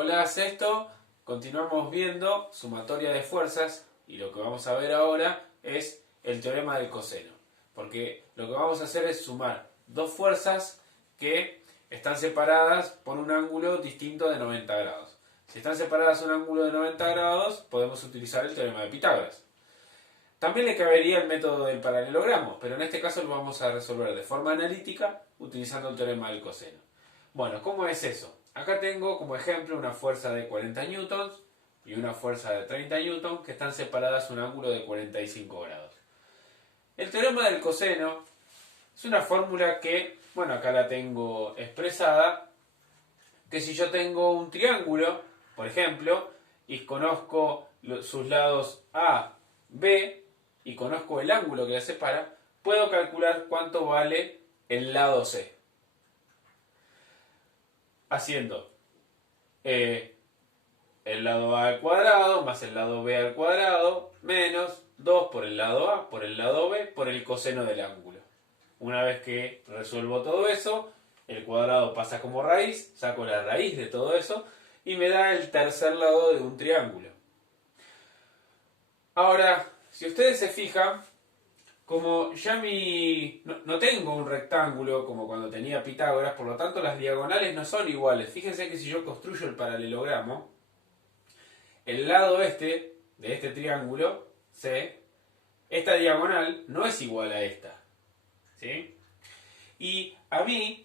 Hola, Sexto. Continuamos viendo sumatoria de fuerzas y lo que vamos a ver ahora es el teorema del coseno. Porque lo que vamos a hacer es sumar dos fuerzas que están separadas por un ángulo distinto de 90 grados. Si están separadas un ángulo de 90 grados, podemos utilizar el teorema de Pitágoras. También le cabería el método del paralelogramo, pero en este caso lo vamos a resolver de forma analítica utilizando el teorema del coseno. Bueno, ¿cómo es eso? Acá tengo como ejemplo una fuerza de 40 newtons y una fuerza de 30 newtons que están separadas un ángulo de 45 grados. El teorema del coseno es una fórmula que, bueno, acá la tengo expresada, que si yo tengo un triángulo, por ejemplo, y conozco sus lados A, B, y conozco el ángulo que la separa, puedo calcular cuánto vale el lado C. Haciendo el lado A al cuadrado más el lado B al cuadrado menos 2 por el lado A por el lado B por el coseno del ángulo. Una vez que resuelvo todo eso, el cuadrado pasa como raíz, saco la raíz de todo eso y me da el tercer lado de un triángulo. Ahora, si ustedes se fijan, como ya no tengo un rectángulo como cuando tenía Pitágoras, por lo tanto las diagonales no son iguales. Fíjense que si yo construyo el paralelogramo, el lado este de este triángulo, C, esta diagonal no es igual a esta. ¿Sí? Y a mí,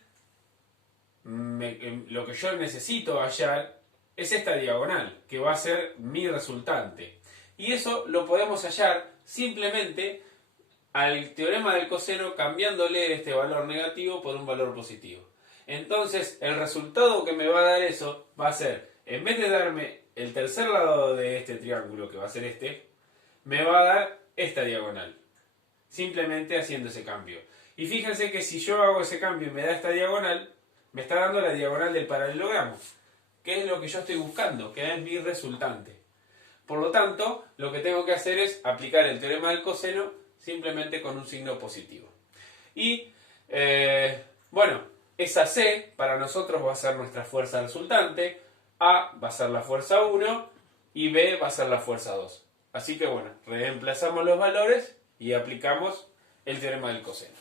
lo que yo necesito hallar es esta diagonal, que va a ser mi resultante. Y eso lo podemos hallar simplemente al teorema del coseno cambiándole este valor negativo por un valor positivo. Entonces, el resultado que me va a dar eso va a ser, en vez de darme el tercer lado de este triángulo, que va a ser este, me va a dar esta diagonal. Simplemente haciendo ese cambio. Y fíjense que si yo hago ese cambio y me da esta diagonal, me está dando la diagonal del paralelogramo, que es lo que yo estoy buscando, que es mi resultante. Por lo tanto, lo que tengo que hacer es aplicar el teorema del coseno simplemente con un signo positivo. Y, bueno, esa C para nosotros va a ser nuestra fuerza resultante, A va a ser la fuerza 1 y B va a ser la fuerza 2. Así que, bueno, reemplazamos los valores y aplicamos el teorema del coseno.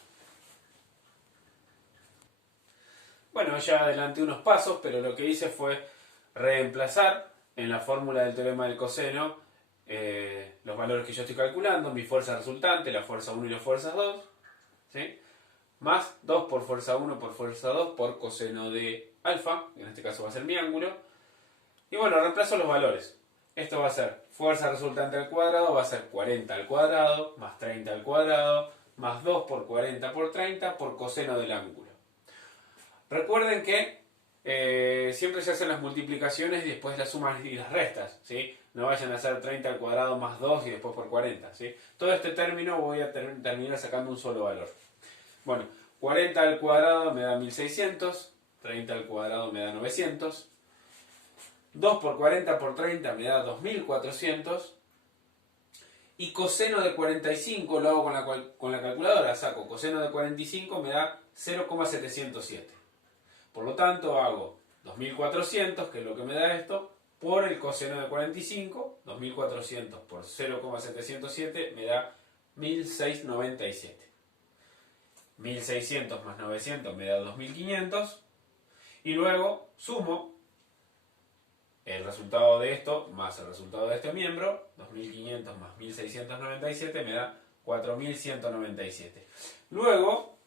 Bueno, ya adelanté unos pasos, pero lo que hice fue reemplazar en la fórmula del teorema del coseno los valores que yo estoy calculando, mi fuerza resultante, la fuerza 1 y la fuerza 2, ¿sí? Más 2 por fuerza 1 por fuerza 2 por coseno de alfa, que en este caso va a ser mi ángulo. Y bueno, reemplazo los valores. Esto va a ser fuerza resultante al cuadrado, va a ser 40 al cuadrado, más 30 al cuadrado, más 2 por 40 por 30 por coseno del ángulo. Recuerden que siempre se hacen las multiplicaciones y después las sumas y las restas, ¿sí? No vayan a hacer 30 al cuadrado más 2 y después por 40, ¿sí? Todo este término voy a terminar sacando un solo valor. Bueno, 40 al cuadrado me da 1600, 30 al cuadrado me da 900, 2 por 40 por 30 me da 2400, y coseno de 45 lo hago con la calculadora, saco coseno de 45 me da 0,707. Por lo tanto hago 2400, que es lo que me da esto, por el coseno de 45, 2400 por 0,707 me da 1697. 1600 más 900 me da 2500 y luego sumo el resultado de esto más el resultado de este miembro, 2500 más 1697 me da 4197. Luego,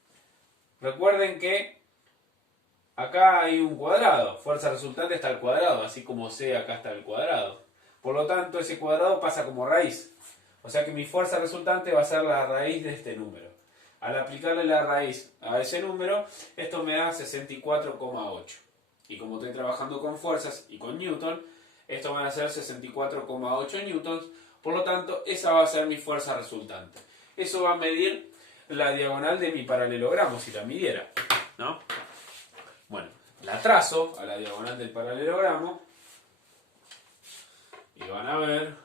recuerden que acá hay un cuadrado, fuerza resultante está al cuadrado, así como C acá está al cuadrado. Por lo tanto, ese cuadrado pasa como raíz. O sea que mi fuerza resultante va a ser la raíz de este número. Al aplicarle la raíz a ese número, esto me da 64,8. Y como estoy trabajando con fuerzas y con Newton, esto van a ser 64,8 newtons. Por lo tanto, esa va a ser mi fuerza resultante. Eso va a medir la diagonal de mi paralelogramo, si la midiera, ¿no? Bueno, la trazo a la diagonal del paralelogramo y van a ver,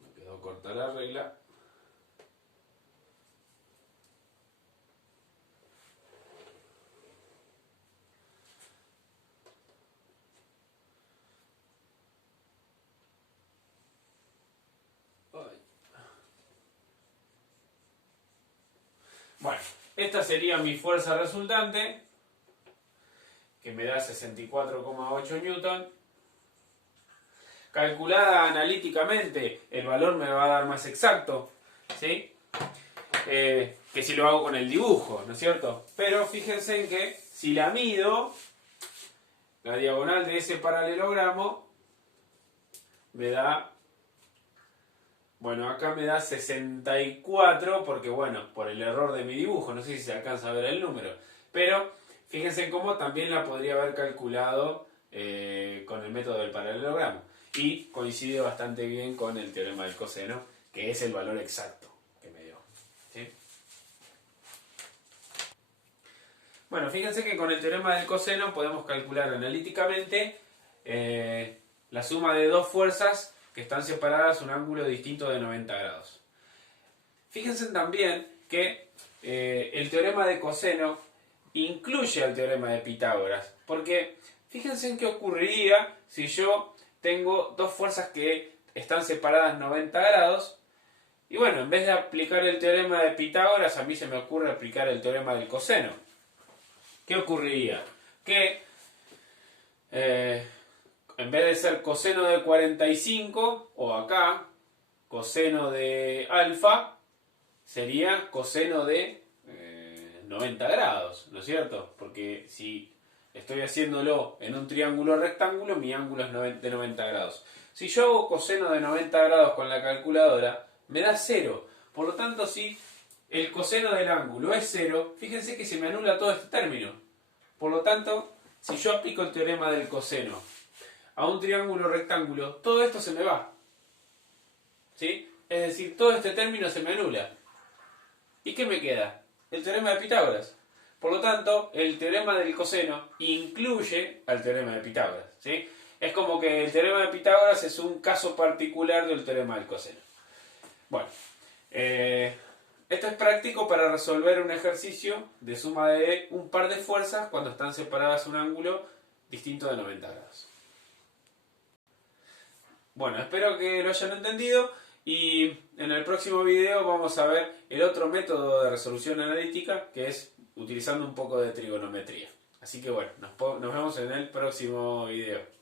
me quedó corta la regla, Bueno, esta sería mi fuerza resultante, que me da 64,8 newton. Calculada analíticamente, el valor me va a dar más exacto, ¿sí? Que si lo hago con el dibujo, ¿no es cierto? Pero fíjense en que si la mido, la diagonal de ese paralelogramo me da, bueno, acá me da 64, porque bueno, por el error de mi dibujo, no sé si se alcanza a ver el número, pero fíjense en cómo también la podría haber calculado con el método del paralelogramo. Y coincide bastante bien con el teorema del coseno, que es el valor exacto que me dio, ¿sí? Bueno, fíjense que con el teorema del coseno podemos calcular analíticamente la suma de dos fuerzas que están separadas un ángulo distinto de 90 grados. Fíjense también que el teorema de coseno incluye al teorema de Pitágoras, porque fíjense en qué ocurriría si yo tengo dos fuerzas que están separadas 90 grados, y bueno, en vez de aplicar el teorema de Pitágoras, a mí se me ocurre aplicar el teorema del coseno. ¿Qué ocurriría? Que en vez de ser coseno de 45, o acá, coseno de alfa, sería coseno de 90 grados, ¿no es cierto? Porque si estoy haciéndolo en un triángulo rectángulo, mi ángulo es de 90 grados. Si yo hago coseno de 90 grados con la calculadora, me da 0. Por lo tanto, si el coseno del ángulo es 0, fíjense que se me anula todo este término. Por lo tanto, si yo aplico el teorema del coseno a un triángulo rectángulo, todo esto se me va, ¿sí? Es decir, todo este término se me anula. ¿Y qué me queda? El teorema de Pitágoras. Por lo tanto, el teorema del coseno incluye al teorema de Pitágoras, ¿sí? Es como que el teorema de Pitágoras es un caso particular del teorema del coseno. Bueno, esto es práctico para resolver un ejercicio de suma de un par de fuerzas cuando están separadas un ángulo distinto de 90 grados. Bueno, espero que lo hayan entendido y en el próximo video vamos a ver el otro método de resolución analítica, que es utilizando un poco de trigonometría. Así que bueno, nos vemos en el próximo video.